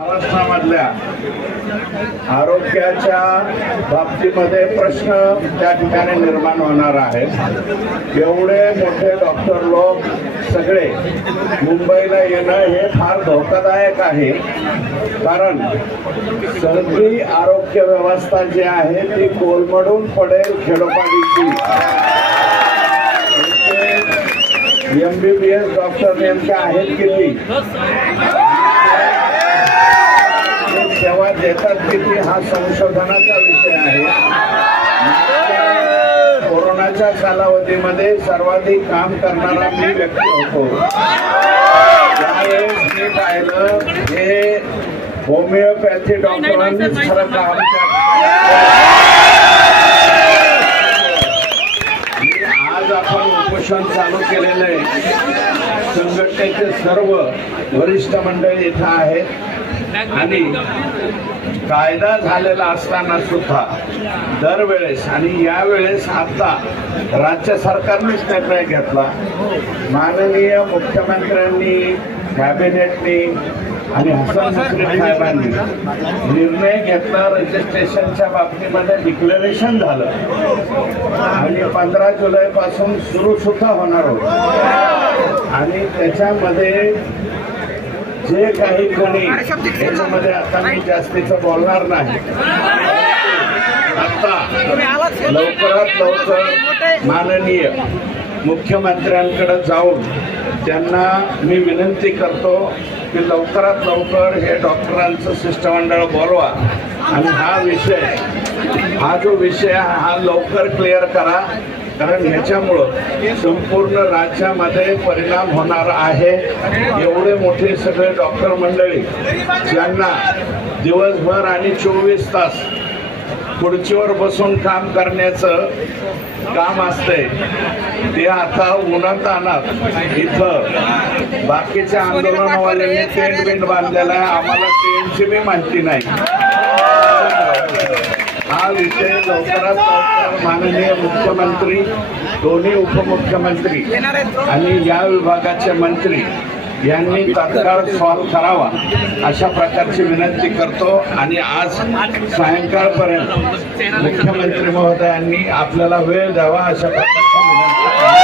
महाराष्ट्रामधल्या आरोग्याच्या बाबतीमध्ये प्रश्न त्या ठिकाणी निर्माण होणार आहे एवढे मोठे डॉक्टर लोक सगळे मुंबईला येणं हे फार धोकादायक आहे. कारण सगळी आरोग्य व्यवस्था जी आहे ती कोलमडून पडेल खेडोपाडीची. M B B S doctor नेमके आहेत किती ते सेवा देतात किती हा विषय आहे कोरोनाच्या कालावधीमध्ये सर्वाधिक काम करणारा मी व्यक्ती होतो. त्यावेळेस मी पाहिलं हे होमिओपॅथी डॉक्टरांनीच खरं काम आज आपण उपोषण चालू केलेलं आहे. संघटनेचे सर्व वरिष्ठ मंडळी इथं आहेत. आणि कायदा झालेला असताना सुद्धा दरवेळेस आणि यावेळेस आता राज्य सरकारनेच निर्णय घेतला. माननीय मुख्यमंत्र्यांनी कॅबिनेटनी आणि हसन मुश्रीफ साहेबांनी निर्णय घेतला. रजिस्ट्रेशनच्या बाबतीमध्ये डिक्लेरेशन झालं. आणि पंधरा जुलैपासून सुरू सुद्धा होणार होतं. आणि त्याच्यामध्ये जे काही कोणी त्याच्यामध्ये आता मी जास्तीचं बोलणार नाही. आता लवकरात लवकर माननीय मुख्यमंत्र्यांकडे जाऊन त्यांना मी विनंती करतो की लवकरात लवकर हे डॉक्टरांचं शिष्टमंडळ बोलवा. आणि हा विषय हा जो विषय हा लवकर क्लिअर करा. कारण ह्याच्यामुळं संपूर्ण राज्यामध्ये परिणाम होणार आहे. एवढे मोठे सगळे डॉक्टर मंडळी ज्यांना दिवसभर आणि चोवीस तास खुर्चीवर बसून काम करण्याचं काम असतंय ते आता उन्हात आणत इथं. बाकीच्या आंदोलनवाल्यांनी टेंट बिंट बांधलेला आहे. आम्हाला टेंटची बी माहिती नाही. हा विषय लवकरात लवकर माननीय मुख्यमंत्री दोन्ही उपमुख्यमंत्री आणि या विभागाचे मंत्री यांनी तत्काळ सॉल्व करावा अशा प्रकारची विनंती करतो. आणि आज सायंकाळपर्यंत मुख्यमंत्री महोदयांनी आपल्याला वेळ द्यावा अशा प्रकारची